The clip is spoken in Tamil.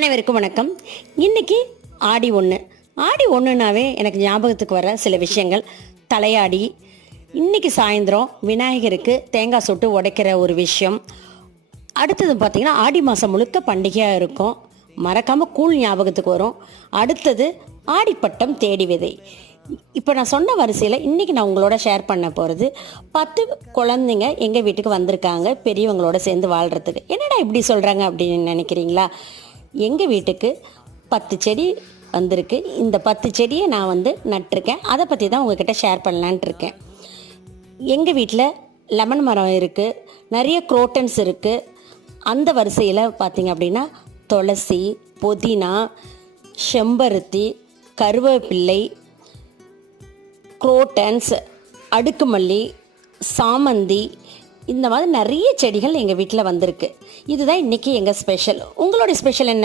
அனைவருக்கும் வணக்கம். இன்னைக்கு ஆடி ஒன்று ஆடி ஒன்றுனாவே எனக்கு ஞாபகத்துக்கு வர சில விஷயங்கள். தலையாடி இன்னைக்கு சாயந்தரம் விநாயகருக்கு தேங்காய் சுட்டு உடைக்கிற ஒரு விஷயம். அடுத்தது பார்த்திங்கன்னா ஆடி மாதம் முழுக்க பண்டிகையாக இருக்கும். மறக்காமல் கூழ் ஞாபகத்துக்கு வரும். அடுத்தது ஆடிப்பட்டம் தேடி விதை. இப்போ நான் சொன்ன வரிசையில் இன்றைக்கி நான் உங்களோட ஷேர் பண்ண போகிறது பத்து குழந்தைங்க எங்கள் வீட்டுக்கு வந்திருக்காங்க பெரியவங்களோட சேர்ந்து வாழ்கிறதுக்கு என்னடா இப்படி சொல்கிறாங்க அப்படின்னு நினைக்கிறீங்களா? எங்கள் வீட்டுக்கு பத்து செடி வந்திருக்கு. இந்த பத்து செடியை நான் வந்து நட்டிருக்கேன். அதை பற்றி தான் உங்ககிட்ட ஷேர் பண்ணலான்ட்டு இருக்கேன். எங்கள் வீட்டில் லெமன் மரம் இருக்குது நிறைய குரோட்டன்ஸ் இருக்குது அந்த வரிசையில் பார்த்தீங்க அப்படின்னா துளசி புதினா செம்பருத்தி கருவேப்பிள்ளை குரோட்டன்ஸ் அடுக்குமல்லி சாமந்தி இந்த மாதிரி நிறைய செடிகள் எங்கள் வீட்டில் வந்திருக்கு. இதுதான் இன்றைக்கி எங்கள் ஸ்பெஷல் உங்களுடைய ஸ்பெஷல் என்ன?